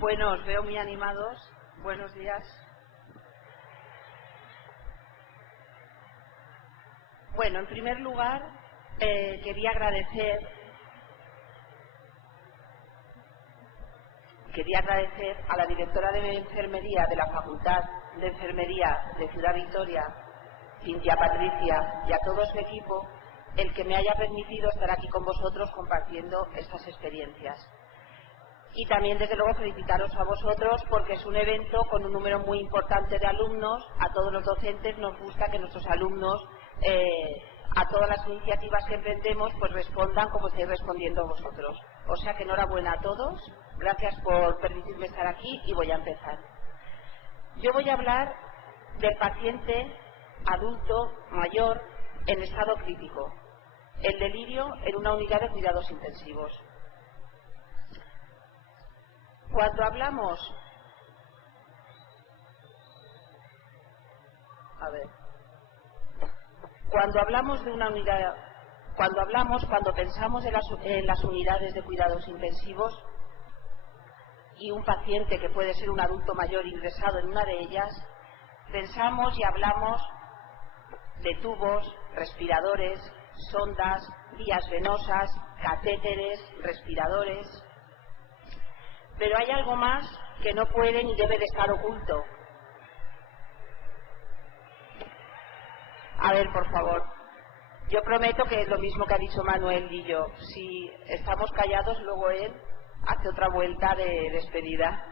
Bueno, os veo muy animados. Buenos días. Bueno, en primer lugar, quería agradecer a la directora de Enfermería de la Facultad de Enfermería de Ciudad Victoria, Cintia Patricia, y a todo su equipo, el que me haya permitido estar aquí con vosotros compartiendo estas experiencias. Y también, desde luego, felicitaros a vosotros porque es un evento con un número muy importante de alumnos. A todos los docentes nos gusta que nuestros alumnos, a todas las iniciativas que emprendemos, pues respondan como estáis respondiendo vosotros. O sea que enhorabuena a todos. Gracias por permitirme estar aquí y voy a empezar. Yo voy a hablar del paciente adulto mayor en estado crítico, el delirio en una unidad de cuidados intensivos. Cuando hablamos, de una unidad, cuando pensamos en las unidades de cuidados intensivos y un paciente que puede ser un adulto mayor ingresado en una de ellas, pensamos y hablamos de tubos, respiradores, sondas, vías venosas, catéteres, respiradores. Pero hay algo más que no puede ni debe de estar oculto. A ver, por favor. Yo prometo que es lo mismo que ha dicho Manuel y yo. Si estamos callados, luego él hace otra vuelta de despedida.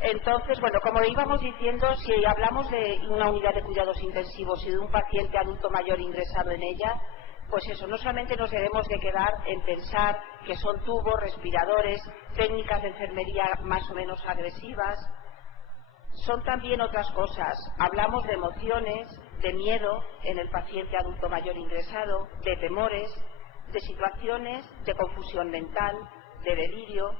Entonces, bueno, como íbamos diciendo, si hablamos de una unidad de cuidados intensivos y de un paciente adulto mayor ingresado en ella, pues eso, no solamente nos debemos de quedar en pensar que son tubos, respiradores, técnicas de enfermería más o menos agresivas, son también otras cosas. Hablamos de emociones, de miedo en el paciente adulto mayor ingresado, de temores, de situaciones de confusión mental, de delirio.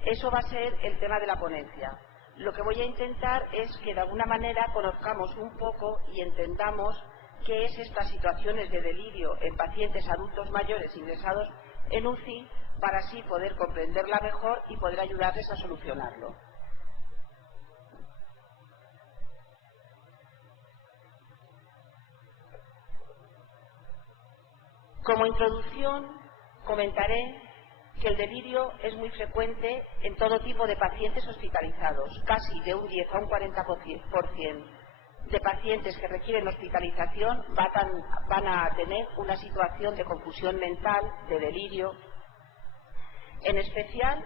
Eso va a ser el tema de la ponencia. Lo que voy a intentar es que de alguna manera conozcamos un poco y entendamos qué es estas situaciones de delirio en pacientes adultos mayores ingresados en UCI, para así poder comprenderla mejor y poder ayudarles a solucionarlo. Como introducción, comentaré que el delirio es muy frecuente en todo tipo de pacientes hospitalizados. Casi de un 10 a un 40% de pacientes que requieren hospitalización van a tener una situación de confusión mental, de delirio. En especial,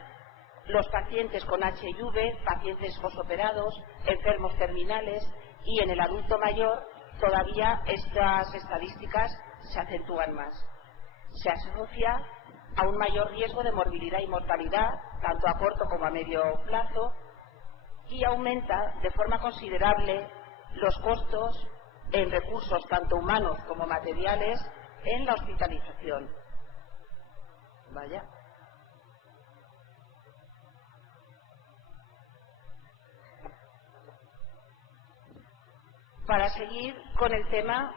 los pacientes con HIV, pacientes posoperados, enfermos terminales, y en el adulto mayor todavía estas estadísticas se acentúan más. Se asocia a un mayor riesgo de morbilidad y mortalidad, tanto a corto como a medio plazo, y aumenta de forma considerable los costos en recursos tanto humanos como materiales en la hospitalización. Vaya. Para seguir con el tema,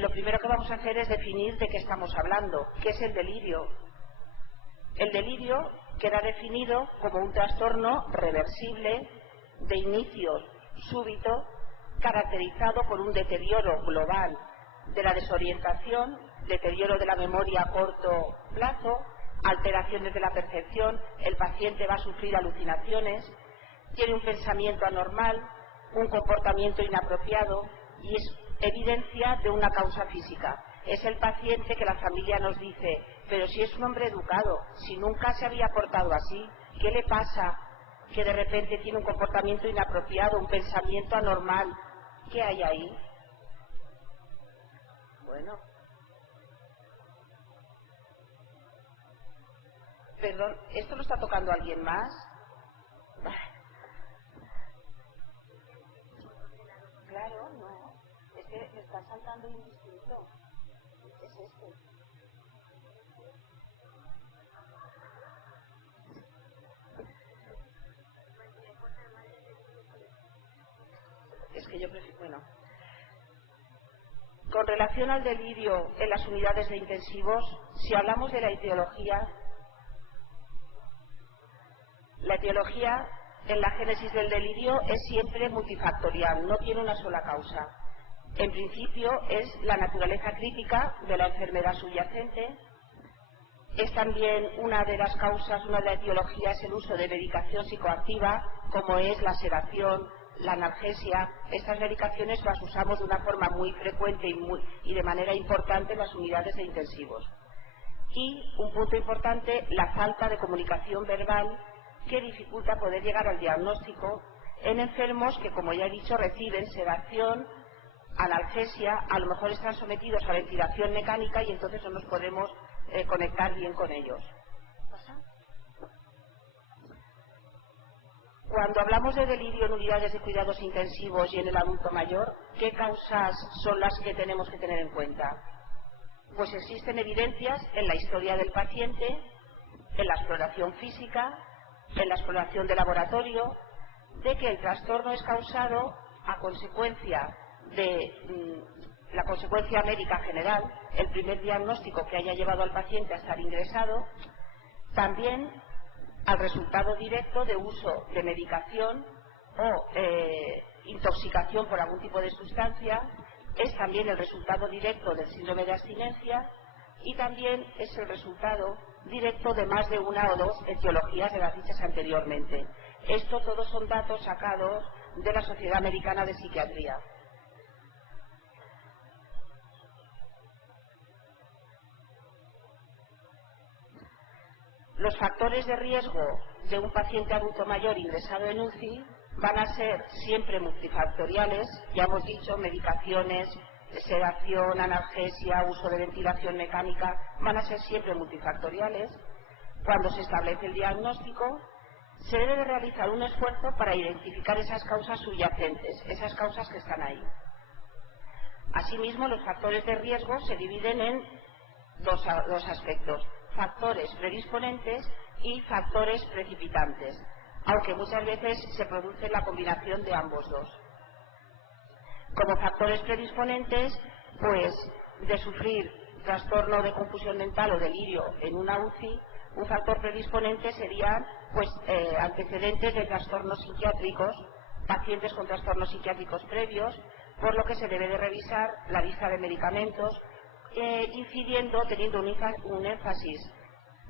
lo primero que vamos a hacer es definir de qué estamos hablando, qué es el delirio. El delirio queda definido como un trastorno reversible de inicio súbito, caracterizado por un deterioro global de la desorientación, deterioro de la memoria a corto plazo, alteraciones de la percepción. El paciente va a sufrir alucinaciones, tiene un pensamiento anormal, un comportamiento inapropiado, y es evidencia de una causa física. Es el paciente que la familia nos dice: pero si es un hombre educado, si nunca se había portado así, ¿qué le pasa? Que de repente tiene un comportamiento inapropiado, un pensamiento anormal. ¿Qué hay ahí? Bueno. Perdón, ¿esto lo está tocando alguien más? Claro, no. Es que me está saltando indistinto. Es este. Es que yo prefiero... Bueno. Con relación al delirio en las unidades de intensivos, si hablamos de la etiología, La etiología en la génesis del delirio es siempre multifactorial, no tiene una sola causa. En principio es la naturaleza crítica de la enfermedad subyacente. Es también una de las causas, una de las etiologías, el uso de medicación psicoactiva, como es la sedación, la analgesia. Estas medicaciones las usamos de una forma muy frecuente y de manera importante en las unidades de intensivos. Y un punto importante, la falta de comunicación verbal, que dificulta poder llegar al diagnóstico en enfermos que, como ya he dicho, reciben sedación, analgesia, a lo mejor están sometidos a ventilación mecánica y entonces no nos podemos conectar bien con ellos. Cuando hablamos de delirio en unidades de cuidados intensivos y en el adulto mayor, ¿qué causas son las que tenemos que tener en cuenta? Pues existen evidencias en la historia del paciente, en la exploración física, en la exploración de laboratorio, de que el trastorno es causado a consecuencia de la consecuencia médica general, el primer diagnóstico que haya llevado al paciente a estar ingresado, también al resultado directo de uso de medicación o intoxicación por algún tipo de sustancia, es también el resultado directo del síndrome de abstinencia y también es el resultado directo de más de una o dos etiologías de las dichas anteriormente. Esto todos son datos sacados de la Sociedad Americana de Psiquiatría. Los factores de riesgo de un paciente adulto mayor ingresado en UCI van a ser siempre multifactoriales, ya hemos dicho, medicaciones, sedación, analgesia, uso de ventilación mecánica, van a ser siempre multifactoriales. Cuando se establece el diagnóstico, se debe de realizar un esfuerzo para identificar esas causas subyacentes, esas causas que están ahí. Asimismo, los factores de riesgo se dividen en dos aspectos: factores predisponentes y factores precipitantes, aunque muchas veces se produce la combinación de ambos dos. Como factores predisponentes, pues de sufrir trastorno de confusión mental o delirio en una UCI, un factor predisponente serían pues antecedentes de trastornos psiquiátricos, pacientes con trastornos psiquiátricos previos, por lo que se debe de revisar la lista de medicamentos, teniendo un énfasis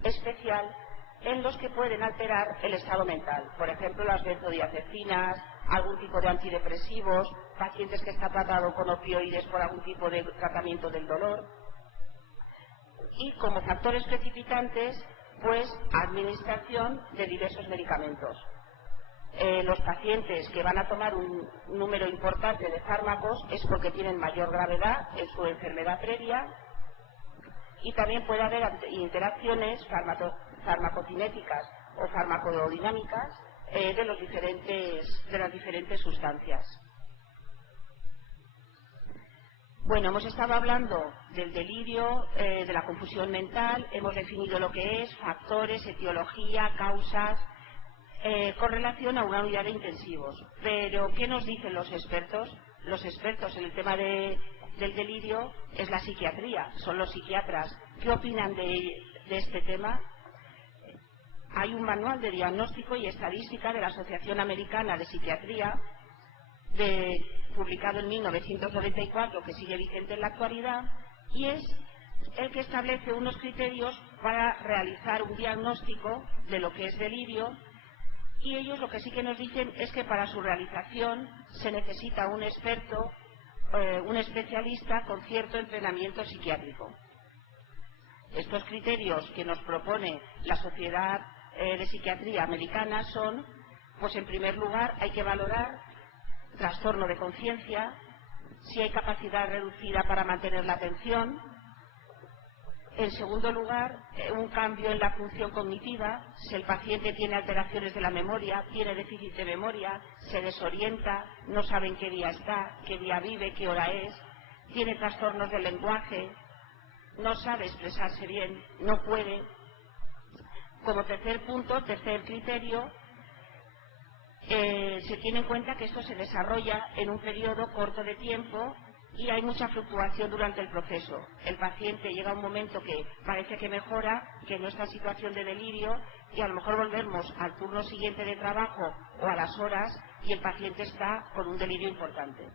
especial en los que pueden alterar el estado mental, por ejemplo las benzodiazepinas, algún tipo de antidepresivos, pacientes que están tratados con opioides por algún tipo de tratamiento del dolor. Y como factores precipitantes, pues administración de diversos medicamentos. Los pacientes que van a tomar un número importante de fármacos es porque tienen mayor gravedad en su enfermedad previa, y también puede haber interacciones farmacocinéticas o farmacodinámicas de las diferentes sustancias. Bueno, hemos estado hablando del delirio, de la confusión mental, hemos definido lo que es, factores, etiología, causas, con relación a una unidad de intensivos. Pero, ¿qué nos dicen los expertos? Los expertos en el tema del delirio es la psiquiatría, son los psiquiatras. ¿Qué opinan de este tema? Hay un manual de diagnóstico y estadística de la Asociación Americana de Psiquiatría, publicado en 1994, que sigue vigente en la actualidad, y es el que establece unos criterios para realizar un diagnóstico de lo que es delirio. Y ellos lo que sí que nos dicen es que para su realización se necesita un experto, un especialista con cierto entrenamiento psiquiátrico. Estos criterios que nos propone la Sociedad de Psiquiatría Americana son, pues en primer lugar, hay que valorar trastorno de conciencia, si hay capacidad reducida para mantener la atención. En segundo lugar, un cambio en la función cognitiva, si el paciente tiene alteraciones de la memoria, tiene déficit de memoria, se desorienta, no sabe en qué día está, qué día vive, qué hora es, tiene trastornos del lenguaje, no sabe expresarse bien, no puede. Como tercer punto, tercer criterio, se tiene en cuenta que esto se desarrolla en un periodo corto de tiempo y hay mucha fluctuación durante el proceso. El paciente llega a un momento que parece que mejora, que no está en situación de delirio, y a lo mejor volvemos al turno siguiente de trabajo o a las horas y el paciente está con un delirio importante.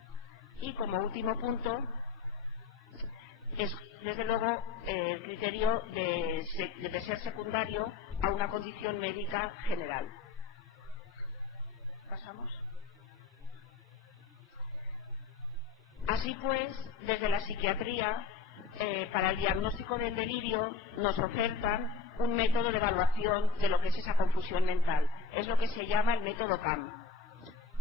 Y como último punto, es desde luego el criterio de ser secundario a una condición médica general. Pasamos. Así pues, desde la psiquiatría, para el diagnóstico del delirio nos ofertan un método de evaluación de lo que es esa confusión mental. Es lo que se llama el método CAM.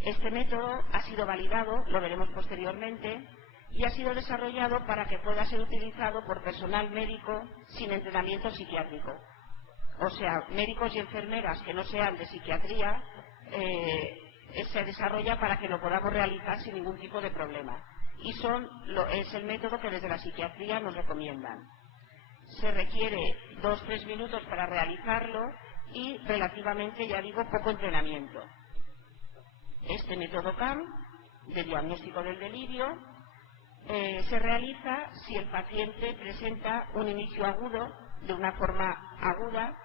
Este método ha sido validado, lo veremos posteriormente, y ha sido desarrollado para que pueda ser utilizado por personal médico sin entrenamiento psiquiátrico. O sea, médicos y enfermeras que no sean de psiquiatría, se desarrolla para que lo podamos realizar sin ningún tipo de problema. Y es el método que desde la psiquiatría nos recomiendan. Se requiere 2-3 minutos para realizarlo y relativamente, ya digo, poco entrenamiento. Este método CAM, de diagnóstico del delirio, se realiza si el paciente presenta un inicio agudo, de una forma aguda,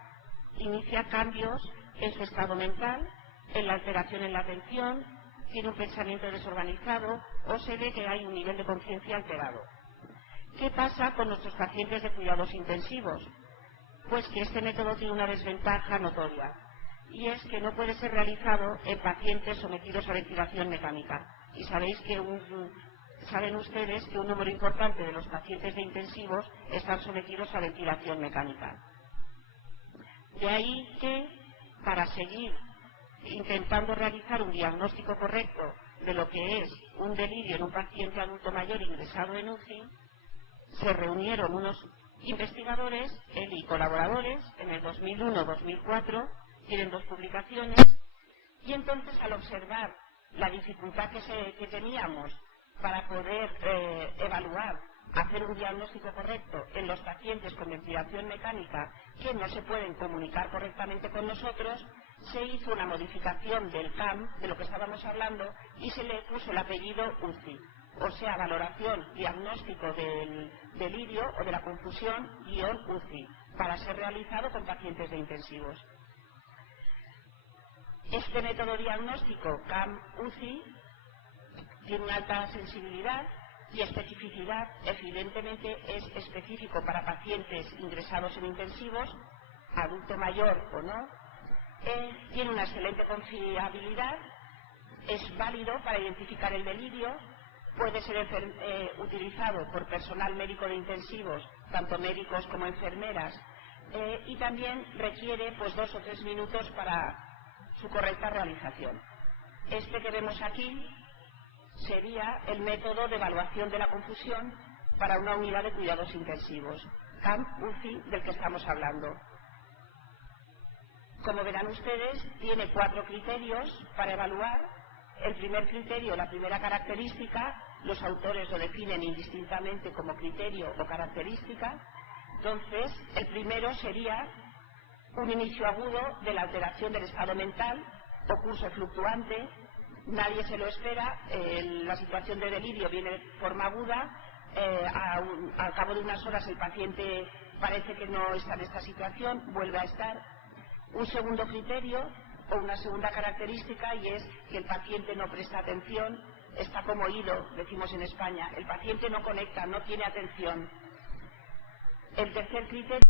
inicia cambios en su estado mental, en la alteración en la atención, tiene un pensamiento desorganizado o se ve que hay un nivel de conciencia alterado. ¿Qué pasa con nuestros pacientes de cuidados intensivos? Pues que este método tiene una desventaja notoria, y es que no puede ser realizado en pacientes sometidos a ventilación mecánica. Y saben ustedes que un número importante de los pacientes de intensivos están sometidos a ventilación mecánica. De ahí que, para seguir intentando realizar un diagnóstico correcto de lo que es un delirio en un paciente adulto mayor ingresado en UCI, se reunieron unos investigadores, él y colaboradores, en el 2001-2004, tienen 2 publicaciones, y entonces al observar la dificultad que teníamos para poder evaluar, hacer un diagnóstico correcto en los pacientes con ventilación mecánica que no se pueden comunicar correctamente con nosotros, se hizo una modificación del CAM, de lo que estábamos hablando, y se le puso el apellido UCI, o sea, valoración, diagnóstico del delirio o de la confusión, _UCI, para ser realizado con pacientes de intensivos. Este método diagnóstico CAM-UCI tiene una alta sensibilidad y especificidad. Evidentemente es específico para pacientes ingresados en intensivos, adulto mayor o no. Tiene una excelente confiabilidad, es válido para identificar el delirio, puede ser utilizado por personal médico de intensivos, tanto médicos como enfermeras, y también requiere 2 o 3 minutos para su correcta realización. Este que vemos aquí sería el método de evaluación de la confusión para una unidad de cuidados intensivos, CAM-UCI, del que estamos hablando. Como verán ustedes, tiene 4 criterios para evaluar. El primer criterio, la primera característica, los autores lo definen indistintamente como criterio o característica. Entonces, el primero sería un inicio agudo de la alteración del estado mental o curso fluctuante. Nadie se lo espera, la situación de delirio viene de forma aguda, al cabo de unas horas el paciente parece que no está en esta situación, vuelve a estar. Un segundo criterio o una segunda característica, y es que el paciente no presta atención, está como oído, decimos en España, el paciente no conecta, no tiene atención. El tercer criterio